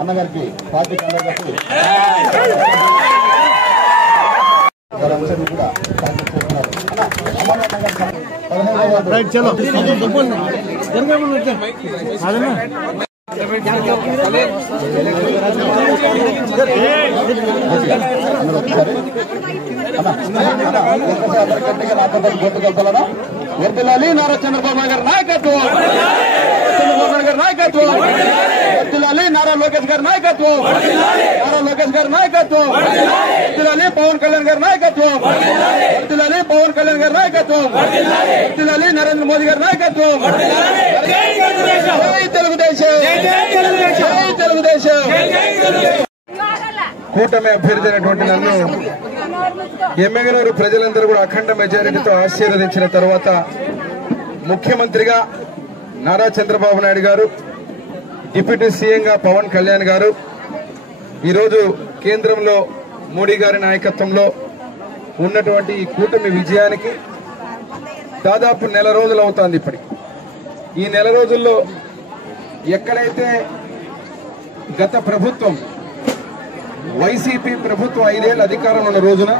అన్నగారికి పార్టీ అందరికీ కూడా గుర్తుకెళ్తారా వర్తిల్లాలి నారా చంద్రబాబు నాయుడు గారి నాయకత్వం, చంద్రబాబు నాయుడు గారి నాయకత్వం, వర్తిల్లాలి నారా లోకేష్ గారి నాయకత్వం, నారా లోకేష్ గారి నాయకత్వం, వర్తిల్లాలి పవన్ కళ్యాణ్ గారి నాయకత్వం, వర్తిల్లాలి పవన్ కళ్యాణ్ గారి నాయకత్వం, వర్తిల్లాలి నరేంద్ర మోదీ గారి నాయకత్వం. జై తెలుగుదేశం, జై తెలుగుదేశం. కూటమి అభ్యర్థి అయినటువంటి నన్ను ఎమ్మెగనూరు ప్రజలందరూ కూడా అఖండ మెజారిటీతో ఆశీర్వదించిన తర్వాత ముఖ్యమంత్రిగా నారా చంద్రబాబు నాయుడు గారు, డిప్యూటీ సీఎంగా పవన్ కళ్యాణ్ గారు, ఈరోజు కేంద్రంలో మోడీ గారి నాయకత్వంలో ఉన్నటువంటి ఈ కూటమి విజయానికి దాదాపు నెల రోజులు అవుతోంది. ఇప్పటికి ఈ నెల రోజుల్లో ఎక్కడైతే గత ప్రభుత్వం వైసీపీ ప్రభుత్వం 5 ఏళ్ల అధికారంలో ఉన్న రోజున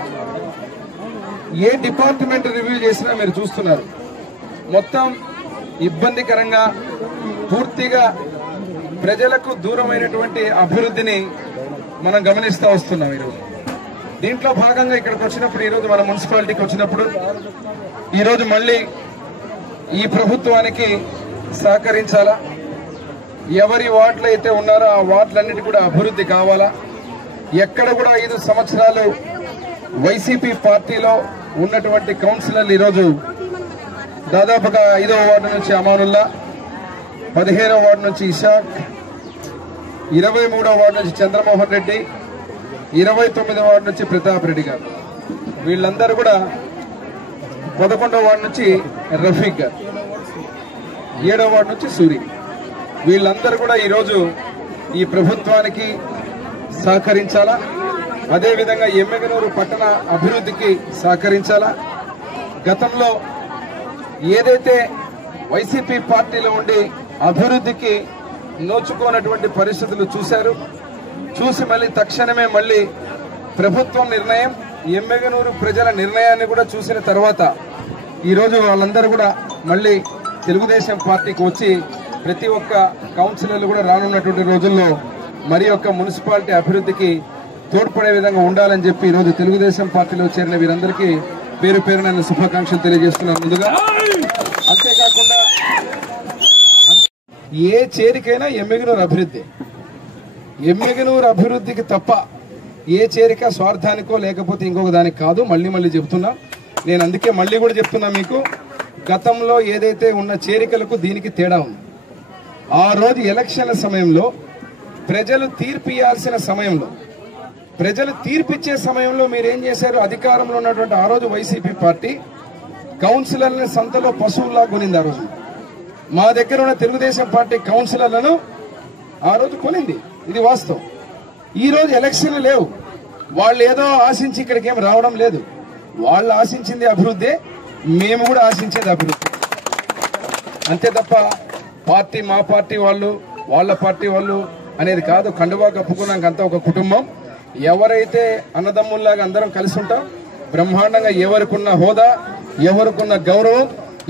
ఏ డిపార్ట్మెంట్ రివ్యూ చేసినా మీరు చూస్తున్నారు, మొత్తం ఇబ్బందికరంగా పూర్తిగా ప్రజలకు దూరమైనటువంటి అభివృద్ధిని మనం గమనిస్తూ వస్తున్నాం. ఈరోజు దీంట్లో భాగంగా ఇక్కడికి వచ్చినప్పుడు, ఈరోజు మన మున్సిపాలిటీకి వచ్చినప్పుడు, ఈరోజు మళ్ళీ ఈ ప్రభుత్వానికి సహకరించాలా, ఎవరి వార్డులు అయితే ఉన్నారో ఆ వార్డులన్నిటి కూడా అభివృద్ధి కావాలా, ఎక్కడ కూడా 5 సంవత్సరాలు వైసీపీ పార్టీలో ఉన్నటువంటి కౌన్సిలర్లు ఈరోజు దాదాపుగా 5వ వార్డు నుంచి అమానుల్లా, 15వ వార్డు నుంచి ఇషాక్, 23వ వార్డు నుంచి చంద్రమోహన్ రెడ్డి, 29వ వార్డు నుంచి ప్రతాప్ రెడ్డి గారు, వీళ్ళందరూ కూడా 11వ వార్డు నుంచి రఫీక్ గారు, 7వ వార్డు నుంచి సూరి, వీళ్ళందరూ కూడా ఈరోజు ఈ ప్రభుత్వానికి సహకరించాలా, అదేవిధంగా ఎమ్మెగనూరు పట్టణ అభివృద్ధికి సహకరించాలా. గతంలో ఏదైతే వైసీపీ పార్టీలో ఉండి అభివృద్ధికి నోచుకోనటువంటి పరిస్థితులు చూశారు, చూసి మళ్ళీ తక్షణమే మళ్ళీ ప్రభుత్వం నిర్ణయం, ఎమ్మెగనూరు ప్రజల నిర్ణయాన్ని కూడా చూసిన తర్వాత ఈరోజు వాళ్ళందరూ కూడా మళ్ళీ తెలుగుదేశం పార్టీకి వచ్చి ప్రతి ఒక్క కౌన్సిలర్లు కూడా రానున్నటువంటి రోజుల్లో మరి యొక్క మున్సిపాలిటీ అభివృద్ధికి తోడ్పడే విధంగా ఉండాలని చెప్పి ఈరోజు తెలుగుదేశం పార్టీలో చేరిన వీరందరికీ పేరు పేరు నేను శుభాకాంక్షలు తెలియజేస్తున్నాను. ముందుగా అంతేకాకుండా ఏ చేరికైనా ఎమ్మెగనూరు అభివృద్ధి, ఎమ్మెగనూరు అభివృద్ధికి తప్ప ఏ చేరిక స్వార్థానికో లేకపోతే ఇంకొక దానికి కాదు. మళ్ళీ చెప్తున్నా, నేను అందుకే మళ్ళీ కూడా చెప్తున్నా మీకు, గతంలో ఏదైతే ఉన్న చేరికలకు దీనికి తేడా ఉంది. ఆ రోజు ఎలక్షన్ల సమయంలో ప్రజలు తీర్పు ఇవ్వాల్సిన సమయంలో, ప్రజలు తీర్పిచ్చే సమయంలో మీరేం చేశారు? అధికారంలో ఉన్నటువంటి ఆ రోజు వైసీపీ పార్టీ కౌన్సిలర్లను సంతలో పశువుల్లా కొనింది. ఆ రోజు మా దగ్గర ఉన్న తెలుగుదేశం పార్టీ కౌన్సిలర్లను ఆ రోజు కొనింది, ఇది వాస్తవం. ఈ రోజు ఎలక్షన్లు లేవు, వాళ్ళు ఏదో ఆశించి ఇక్కడికి ఏం రావడం లేదు. వాళ్ళు ఆశించింది అభివృద్ధి, మేము కూడా ఆశించేది అభివృద్ధి, అంతే తప్ప పార్టీ మా పార్టీ వాళ్ళు వాళ్ళ పార్టీ వాళ్ళు అనేది కాదు. కండువా కప్పుకున్నాక అంతా ఒక కుటుంబం. ఎవరైతే అన్నదమ్ముల్లాగా అందరం కలిసి ఉంటాం, బ్రహ్మాండంగా ఎవరికున్న హోదా, ఎవరికున్న గౌరవం,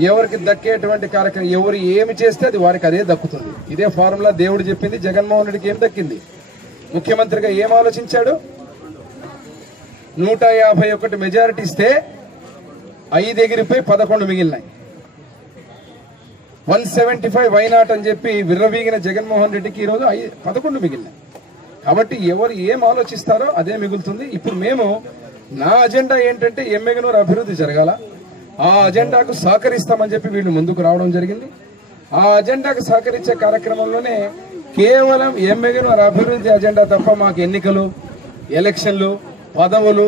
ఎవరికి దక్కేటువంటి కార్యక్రమం, ఎవరు ఏమి చేస్తే అది వారికి అదే దక్కుతుంది. ఇదే ఫార్ములా దేవుడు చెప్పింది. జగన్మోహన్ రెడ్డికి ఏం దక్కింది? ముఖ్యమంత్రిగా ఏం ఆలోచించాడు? 151 మెజారిటీ ఇస్తే 5 ఎగిరిపోయి 11 మిగిలినాయి. 175 వైనాట్ అని చెప్పి విర్రవీగిన జగన్మోహన్ రెడ్డికి ఈరోజు 11 మిగిలినాయి. కాబట్టి ఎవరు ఏం ఆలోచిస్తారో అదే మిగులుతుంది. ఇప్పుడు మేము, నా అజెండా ఏంటంటే ఎమ్మెగనూరు అభివృద్ధి జరగాల, ఆ అజెండాకు సహకరిస్తామని చెప్పి వీళ్ళు ముందుకు రావడం జరిగింది. ఆ అజెండాకు సహకరించే కార్యక్రమంలోనే కేవలం ఎమ్మెగనూరు అభివృద్ధి అజెండా తప్ప మాకు ఎన్నికలు, ఎలక్షన్లు, పదవులు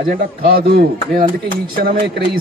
అజెండా కాదు. నేను అందుకే ఈ క్షణమే ఇక్కడ ఈ